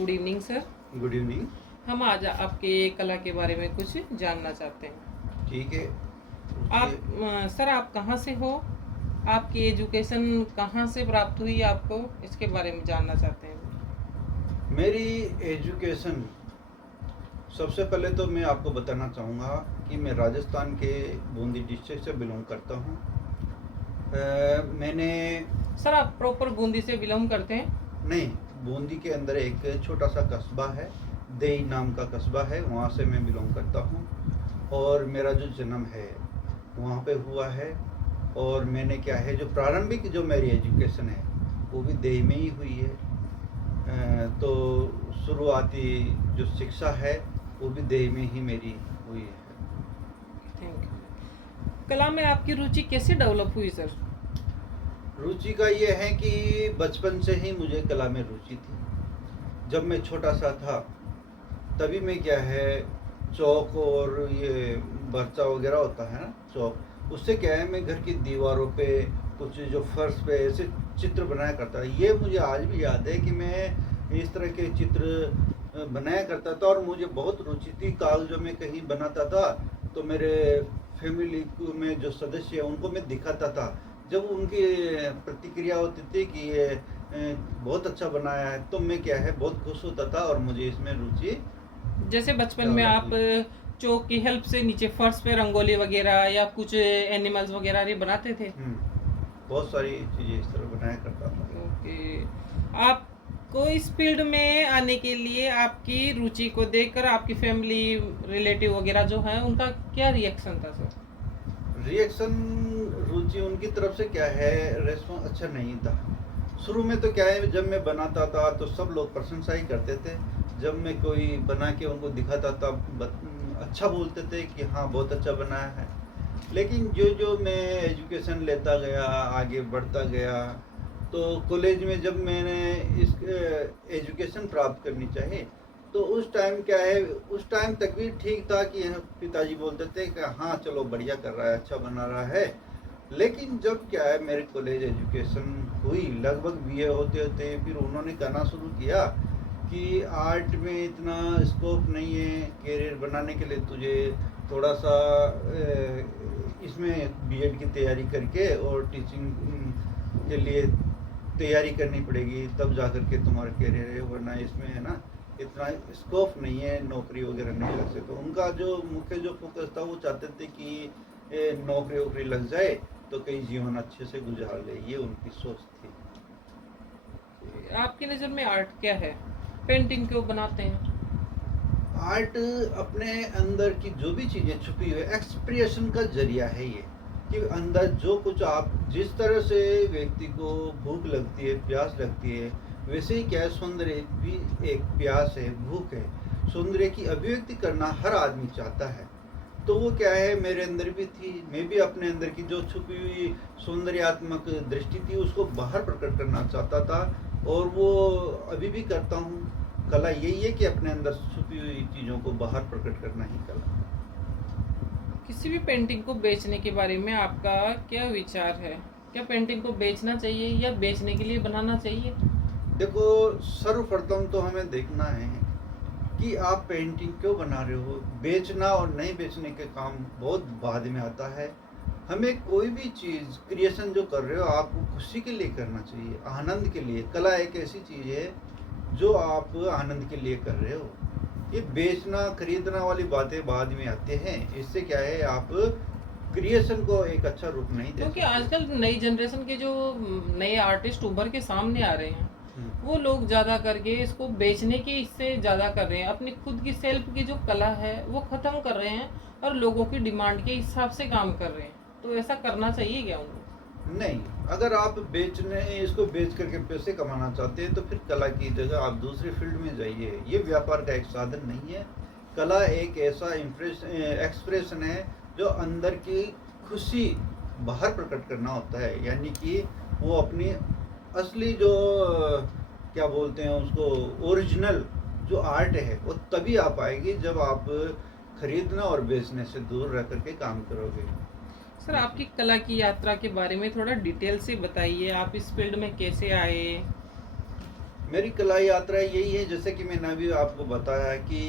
Good evening sir. Good evening. हम आज आपके कला के बारे में कुछ जानना चाहते हैं। ठीक है, आप पूछिए। सर आप कहाँ से हो? आपकी एजुकेशन कहाँ से प्राप्त हुई आपको? इसके बारे में जानना चाहते हैं। मेरी एजुकेशन, सबसे पहले तो मैं आपको बताना चाहूँगा कि मैं राजस्थान के बूंदी डिस्ट्रिक्ट से बिलोंग करता हूँ। मैंने सर आप प्रॉपर बूंदी से बिलोंग करते हैं? नहीं, बूंदी के अंदर एक छोटा सा कस्बा है, देई नाम का कस्बा है, वहाँ से मैं बिलोंग करता हूँ। और मेरा जो जन्म है वहाँ पे हुआ है। और मैंने क्या है, जो प्रारंभिक जो मेरी एजुकेशन है वो भी देई में ही हुई है। तो शुरुआती जो शिक्षा है वो भी देही में ही मेरी हुई है। Thank you. कला में आपकी रुचि कैसे डेवलप हुई सर? रुचि का ये है कि बचपन से ही मुझे कला में रुचि थी। जब मैं छोटा सा था तभी मैं क्या है, चौक और ये बर्चा वगैरह होता है ना, चौक, उससे क्या है, मैं घर की दीवारों पे कुछ जो फर्श पे ऐसे चित्र बनाया करता था। ये मुझे आज भी याद है कि मैं इस तरह के चित्र बनाया करता था और मुझे बहुत रुचि थी। कागजों में कहीं बनाता था तो मेरे फैमिली में जो सदस्य हैं उनको मैं दिखाता था। जब उनकी प्रतिक्रिया होती थी कि ये बहुत अच्छा बनाया है, तो मैं क्या है, बहुत खुश होता था और मुझे इसमें रुचि जैसे बचपन में डेवलप आप हुई। चौक की हेल्प से नीचे फर्श पे रंगोली वगैरह या कुछ एनिमल्स वगैरह ये बनाते थे? बहुत सारी चीज़ें इस तरह बनाया करता था। ओके। आपको इस फील्ड में आने के लिए आपकी रुचि को देखकर आपकी फैमिली रिलेटिव वगैरह जो है उनका क्या रिएक्शन था सर? रिएक्शन, रुचि उनकी तरफ से क्या है, रेस्पॉन्स अच्छा नहीं था। शुरू में तो क्या है, जब मैं बनाता था तो सब लोग प्रशंसा ही करते थे। जब मैं कोई बना के उनको दिखाता था अच्छा बोलते थे कि हाँ बहुत अच्छा बनाया है। लेकिन जो जो मैं एजुकेशन लेता गया, आगे बढ़ता गया, तो कॉलेज में जब मैंने इस एजुकेशन प्राप्त करनी चाहिए, तो उस टाइम क्या है, उस टाइम तक भी ठीक था कि पिताजी बोलते थे कि हाँ चलो बढ़िया कर रहा है, अच्छा बना रहा है। लेकिन जब क्या है, मेरे कॉलेज एजुकेशन हुई, लगभग बीए होते होते फिर उन्होंने कहना शुरू किया कि आर्ट में इतना स्कोप नहीं है, करियर बनाने के लिए तुझे थोड़ा सा इसमें बीएड की तैयारी करके और टीचिंग के लिए तैयारी करनी पड़ेगी, तब जा कर के तुम्हारा करियर है, वरना इसमें है ना इतना स्कोप नहीं है, नौकरी वगैरह नहीं लग सकते। तो उनका जो मुख्य जो फोकस था वो चाहते थे कि नौकरी वोकरी लग जाए तो कहीं जीवन अच्छे से गुजार ले, ये उनकी सोच थी। आपकी नज़र में आर्ट क्या है? पेंटिंग क्यों बनाते हैं? आर्ट अपने अंदर की जो भी चीज़ें छुपी हुई, एक्सप्रेशन का जरिया है ये, कि अंदर जो कुछ आप, जिस तरह से व्यक्ति को भूख लगती है, प्यास लगती है, वैसे ही क्या है, सौंदर्य भी एक प्यास है, भूख है। सौंदर्य की अभिव्यक्ति करना हर आदमी चाहता है। तो वो क्या है, मेरे अंदर भी थी। मैं भी अपने अंदर की जो छुपी हुई सौंदर्यात्मक दृष्टि थी उसको बाहर प्रकट करना चाहता था, और वो अभी भी करता हूँ। कला यही है कि अपने अंदर छुपी हुई चीज़ों को बाहर प्रकट करना ही कला है। किसी भी पेंटिंग को बेचने के बारे में आपका क्या विचार है? क्या पेंटिंग को बेचना चाहिए या बेचने के लिए बनाना चाहिए? देखो, सर्वप्रथम तो हमें देखना है कि आप पेंटिंग क्यों बना रहे हो। बेचना और नहीं बेचने के काम बहुत बाद में आता है। हमें कोई भी चीज़ क्रिएशन जो कर रहे हो, आपको खुशी के लिए करना चाहिए, आनंद के लिए। कला एक ऐसी चीज़ है जो आप आनंद के लिए कर रहे हो। ये बेचना खरीदना वाली बातें बाद में आते हैं। इससे क्या है, आप क्रिएशन को एक अच्छा रूप नहीं दे क्योंकि सकते। आजकल नई जनरेशन के जो नए आर्टिस्ट उभर के सामने आ रहे हैं, हम्म। वो लोग ज़्यादा करके इसको बेचने की इससे ज़्यादा कर रहे हैं। अपनी खुद की सेल्फ की जो कला है वो ख़त्म कर रहे हैं और लोगों की डिमांड के हिसाब से काम कर रहे हैं। तो ऐसा करना चाहिए क्या उनको? नहीं, अगर आप बेचने, इसको बेच करके पैसे कमाना चाहते हैं तो फिर कला की जगह आप दूसरी फील्ड में जाइए। ये व्यापार का एक साधन नहीं है। कला एक ऐसा एक्सप्रेशन है जो अंदर की खुशी बाहर प्रकट करना होता है। यानी कि वो अपनी असली जो क्या बोलते हैं उसको, ओरिजिनल जो आर्ट है वो तभी आ पाएगी जब आप खरीदना और बेचने से दूर रह करके काम करोगे। सर आपकी कला की यात्रा के बारे में थोड़ा डिटेल से बताइए। आप इस फील्ड में कैसे आए? मेरी कला यात्रा यही है, जैसे कि मैंने अभी आपको बताया कि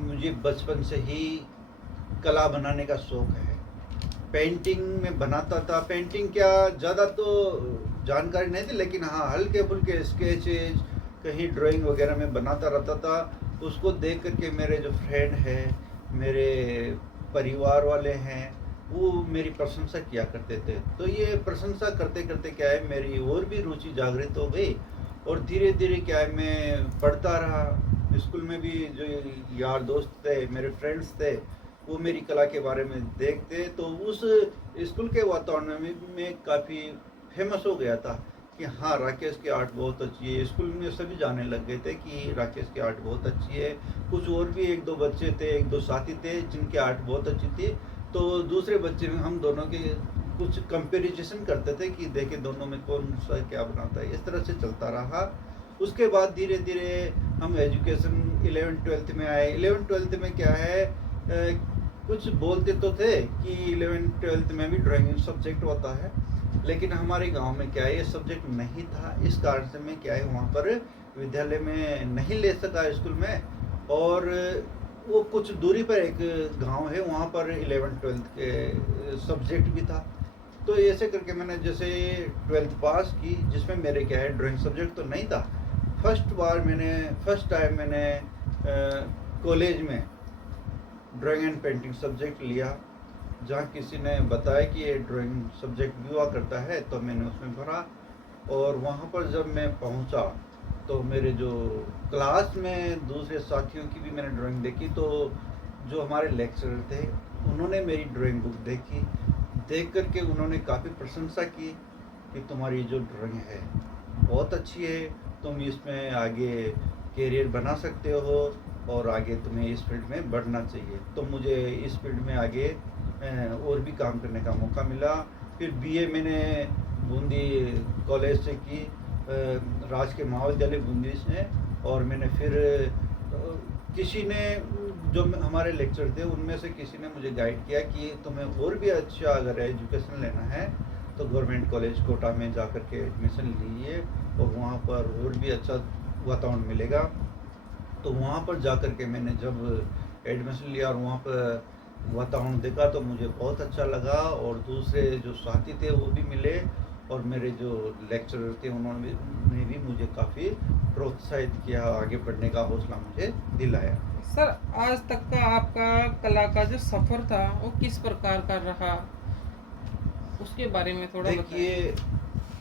मुझे बचपन से ही कला बनाने का शौक है। पेंटिंग में बनाता था, पेंटिंग क्या ज़्यादा तो जानकारी नहीं थी, लेकिन हाँ हल्के फुल्के स्केचेज, कहीं ड्राइंग वगैरह में बनाता रहता था। उसको देख करके मेरे जो फ्रेंड हैं, मेरे परिवार वाले हैं, वो मेरी प्रशंसा किया करते थे। तो ये प्रशंसा करते करते क्या है, मेरी और भी रुचि जागृत हो गई, और धीरे धीरे क्या है मैं पढ़ता रहा। स्कूल में भी जो यार दोस्त थे, मेरे फ्रेंड्स थे, वो मेरी कला के बारे में देखते, तो उस स्कूल के वातावरण में काफ़ी फेमस हो गया था कि हाँ राकेश की आर्ट बहुत अच्छी है। स्कूल में सभी जाने लग गए थे कि राकेश की आर्ट बहुत अच्छी है। कुछ और भी एक दो बच्चे थे, एक दो साथी थे जिनकी आर्ट बहुत अच्छी थी, तो दूसरे बच्चे में हम दोनों के कुछ कंपेरिजन करते थे कि देखे दोनों में कौन सा क्या बनाता है। इस तरह से चलता रहा। उसके बाद धीरे धीरे हम एजुकेशन 11th-12th में आए। 11th-12th में क्या है, कुछ बोलते तो थे कि 11th-12th में भी ड्राइंग सब्जेक्ट होता है, लेकिन हमारे गांव में क्या है ये सब्जेक्ट नहीं था। इस कारण से मैं क्या है वहाँ पर विद्यालय में नहीं ले सका स्कूल में, और वो कुछ दूरी पर एक गांव है, वहाँ पर 11th-12th के सब्जेक्ट भी था। तो ऐसे करके मैंने जैसे 12th पास की, जिसमें मेरे क्या है ड्राइंग सब्जेक्ट तो नहीं था। फर्स्ट टाइम मैंने कॉलेज में ड्राइंग एंड पेंटिंग सब्जेक्ट लिया, जहाँ किसी ने बताया कि ये ड्राइंग सब्जेक्ट भी हुआ करता है, तो मैंने उसमें भरा। और वहाँ पर जब मैं पहुँचा तो मेरे जो क्लास में दूसरे साथियों की भी मैंने ड्राइंग देखी, तो जो हमारे लेक्चरर थे उन्होंने मेरी ड्राइंग बुक देखी। देख करके उन्होंने काफ़ी प्रशंसा की कि तुम्हारी जो ड्राइंग है बहुत अच्छी है, तुम इसमें आगे कैरियर बना सकते हो और आगे तुम्हें इस फील्ड में बढ़ना चाहिए। तो मुझे इस फील्ड में आगे और भी काम करने का मौका मिला। फिर बीए मैंने बूंदी कॉलेज से की, राजकीय महाविद्यालय बूंदी से। और मैंने फिर किसी ने, जो हमारे लेक्चर थे उनमें से किसी ने मुझे गाइड किया कि तुम्हें और भी अच्छा अगर एजुकेशन लेना है तो गवर्नमेंट कॉलेज कोटा में जा कर के एडमिशन लीजिए, और वहाँ पर और भी अच्छा वातावरण मिलेगा। तो वहाँ पर जा कर के मैंने जब एडमिशन लिया और वहाँ पर वातावरण देखा तो मुझे बहुत अच्छा लगा, और दूसरे जो साथी थे वो भी मिले, और मेरे जो लेक्चरर थे उन्होंने भी मुझे काफ़ी प्रोत्साहित किया, आगे बढ़ने का हौसला मुझे दिलाया। सर, आज तक का आपका कला का जो सफ़र था वो किस प्रकार का रहा, उसके बारे में थोड़ा बताइए। देखिए,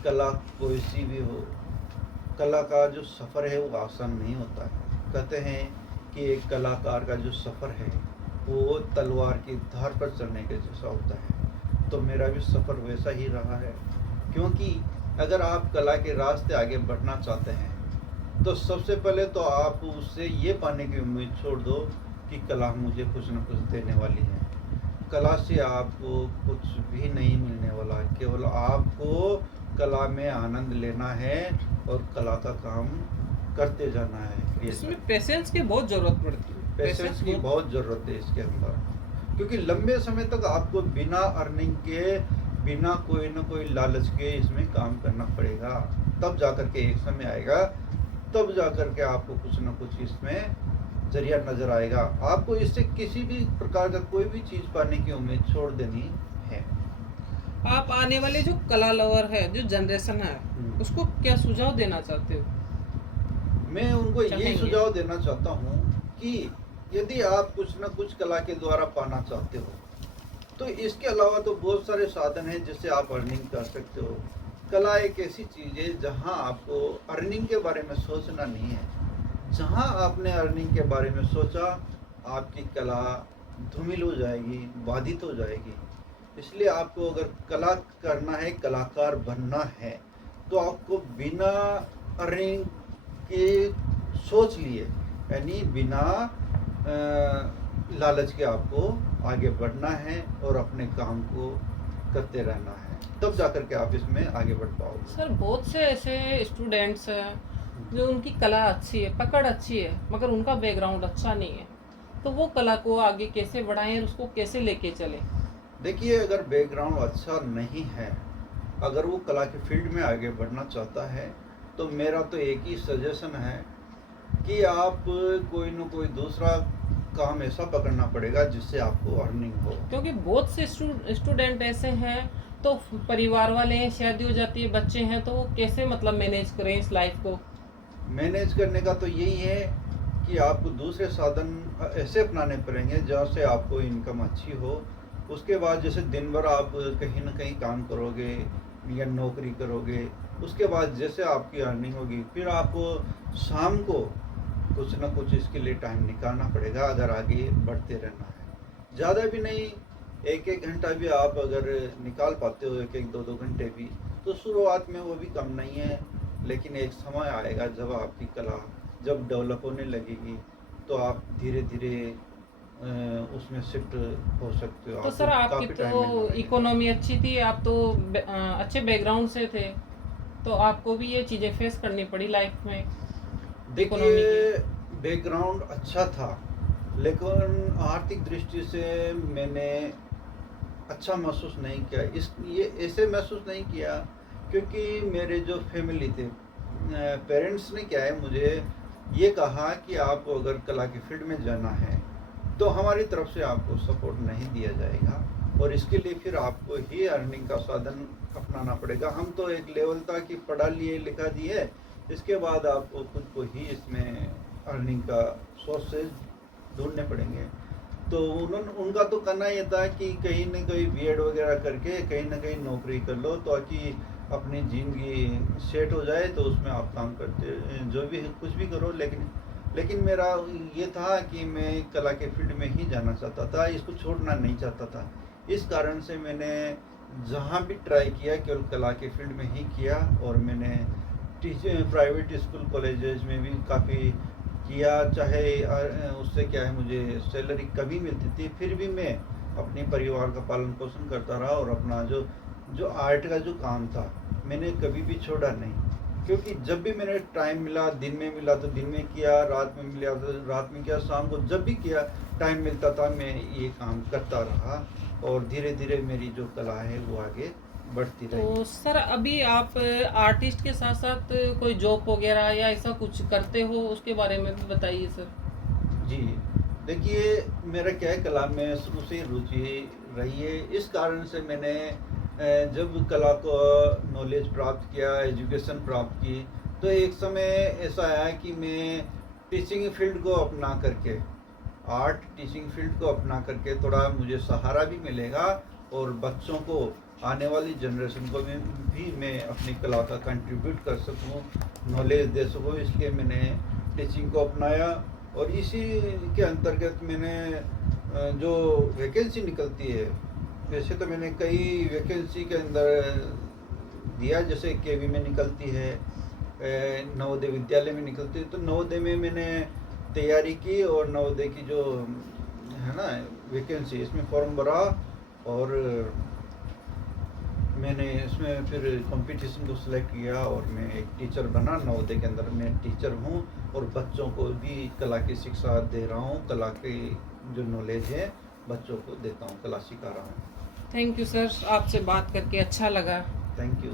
कला कोई सी भी हो, कला का जो सफ़र है वो आसान नहीं होता है। कहते हैं कि एक कलाकार का जो सफ़र है वो तलवार की धार पर चलने के जैसा होता है। तो मेरा भी सफ़र वैसा ही रहा है, क्योंकि अगर आप कला के रास्ते आगे बढ़ना चाहते हैं तो सबसे पहले तो आप उससे ये पाने की उम्मीद छोड़ दो कि कला मुझे कुछ न कुछ देने वाली है। कला से आपको कुछ भी नहीं मिलने वाला, केवल आपको कला में आनंद लेना है और कला का काम करते जाना है। इसमें पेशेंस की बहुत ज़रूरत पड़ती है। पेशेंस की बहुत ज़रूरत है इसके अंदर, क्योंकि लंबे समय तक आपको बिना अर्निंग के, बिना कोई ना कोई लालच के इसमें काम करना पड़ेगा। तब जाकर के एक समय आएगा, तब जाकर के आपको कुछ ना कुछ इसमें जरिया नज़र आएगा। आपको इससे किसी भी प्रकार का कोई भी चीज़ पाने की उम्मीद छोड़ देनी है। आप आने वाले जो कला लवर है, जो जनरेशन है, उसको क्या सुझाव देना चाहते हो? मैं उनको यही चाहेंगे। सुझाव देना चाहता हूँ कि यदि आप कुछ न कुछ कला के द्वारा पाना चाहते हो तो इसके अलावा तो बहुत सारे साधन हैं जिससे आप अर्निंग कर सकते हो। कला एक ऐसी चीज़ है जहाँ आपको अर्निंग के बारे में सोचना नहीं है। जहाँ आपने अर्निंग के बारे में सोचा, आपकी कला धूमिल हो जाएगी, बाधित हो जाएगी। इसलिए आपको अगर कला करना है, कलाकार बनना है, तो आपको बिना अर्निंग के सोच लिए, यानी बिना लालच के आपको आगे बढ़ना है और अपने काम को करते रहना है, तब जाकर के आप इसमें आगे बढ़ पाओगे। सर, बहुत से ऐसे स्टूडेंट्स हैं जो उनकी कला अच्छी है, पकड़ अच्छी है, मगर उनका बैकग्राउंड अच्छा नहीं है, तो वो कला को आगे कैसे बढ़ाएं और उसको कैसे लेके चलें? देखिए, अगर बैकग्राउंड अच्छा नहीं है, अगर वो कला के फील्ड में आगे बढ़ना चाहता है, तो मेरा तो एक ही सजेशन है कि आप कोई न कोई दूसरा काम ऐसा पकड़ना पड़ेगा जिससे आपको अर्निंग हो। क्योंकि बहुत से स्टूडेंट ऐसे हैं, तो परिवार वाले हैं, शादी हो जाती है, बच्चे हैं, तो वो कैसे मतलब मैनेज करें इस लाइफ को? मैनेज करने का तो यही है कि आपको दूसरे साधन ऐसे अपनाने पड़ेंगे जहाँ से आपको इनकम अच्छी हो। उसके बाद जैसे दिन भर आप कहीं ना कहीं काम करोगे या नौकरी करोगे, उसके बाद जैसे आपकी अर्निंग होगी, फिर आपको शाम को कुछ ना कुछ इसके लिए टाइम निकालना पड़ेगा अगर आगे बढ़ते रहना है। ज़्यादा भी नहीं, एक एक घंटा भी आप अगर निकाल पाते हो, एक एक दो दो घंटे भी, तो शुरुआत में वो भी कम नहीं है। लेकिन एक समय आएगा जब आपकी कला जब डेवलप होने लगेगी तो आप धीरे धीरे उसमें शिफ्ट हो सकते हो। तो आपको सर आपकी काफ़ी टाइम तो मिलने लगेगा। इकोनॉमी अच्छी थी, आप तो अच्छे बैकग्राउंड से थे, तो आपको भी ये चीज़ें फेस करनी पड़ी लाइफ में इकोनॉमी की। देखिए, बैकग्राउंड अच्छा था, लेकिन आर्थिक दृष्टि से मैंने अच्छा महसूस नहीं किया। ये ऐसे महसूस नहीं किया क्योंकि मेरे जो फैमिली थे, पेरेंट्स ने क्या है मुझे ये कहा कि आपको अगर कला की फील्ड में जाना है तो हमारी तरफ से आपको सपोर्ट नहीं दिया जाएगा, और इसके लिए फिर आपको ही अर्निंग का साधन अपनाना पड़ेगा। हम तो एक लेवल तक कि पढ़ा लिए लिखा दी है, इसके बाद आपको खुद को ही इसमें अर्निंग का सोर्सेज ढूंढने पड़ेंगे। तो उनका तो कहना ये था कि कहीं न कहीं बीएड वगैरह करके कहीं ना कहीं नौकरी कर लो ताकि अपनी ज़िंदगी सेट हो जाए, तो उसमें आप काम करते जो भी कुछ भी करो। लेकिन मेरा ये था कि मैं कला के फील्ड में ही जाना चाहता था, इसको छोड़ना नहीं चाहता था। इस कारण से मैंने जहाँ भी ट्राई किया केवल कला के फील्ड में ही किया, और मैंने प्राइवेट स्कूल कॉलेजेस में भी काफ़ी किया। चाहे उससे क्या है मुझे सैलरी कभी मिलती थी, फिर भी मैं अपने परिवार का पालन पोषण करता रहा, और अपना जो आर्ट का जो काम था मैंने कभी भी छोड़ा नहीं। क्योंकि जब भी मैंने टाइम मिला, दिन में मिला तो दिन में किया, रात में मिला तो रात में किया, शाम को जब भी किया टाइम मिलता था मैं ये काम करता रहा, और धीरे धीरे मेरी जो कला है वो आगे बढ़ती रही। तो सर अभी आप आर्टिस्ट के साथ साथ कोई जॉब वगैरह या ऐसा कुछ करते हो, उसके बारे में भी बताइए सर। जी, देखिए, मेरा क्या है, कला में शुरू से ही रुचि रही है। इस कारण से मैंने जब कला को नॉलेज प्राप्त किया, एजुकेशन प्राप्त की, तो एक समय ऐसा आया कि मैं टीचिंग फील्ड को अपना करके, आर्ट टीचिंग फील्ड को अपना करके थोड़ा मुझे सहारा भी मिलेगा, और बच्चों को, आने वाली जनरेशन को भी मैं अपनी कला का कंट्रीब्यूट कर सकूं, नॉलेज दे सकूं। इसलिए मैंने टीचिंग को अपनाया, और इसी के अंतर्गत मैंने जो वैकेंसी निकलती है, वैसे तो मैंने कई वैकेंसी के अंदर दिया, जैसे केवी में निकलती है, नवोदय विद्यालय में निकलती है, तो नवोदय में मैंने तैयारी की, और नवोदय की जो है ना वैकेंसी, इसमें फॉर्म भरा, और मैंने इसमें फिर कंपटीशन को सिलेक्ट किया, और मैं एक टीचर बना। नवोदय के अंदर मैं टीचर हूँ, और बच्चों को भी कला की शिक्षा दे रहा हूँ, कला की जो नॉलेज है बच्चों को देता हूँ, कला सिखा रहा हूँ। थैंक यू सर, आपसे बात करके अच्छा लगा। Thank you.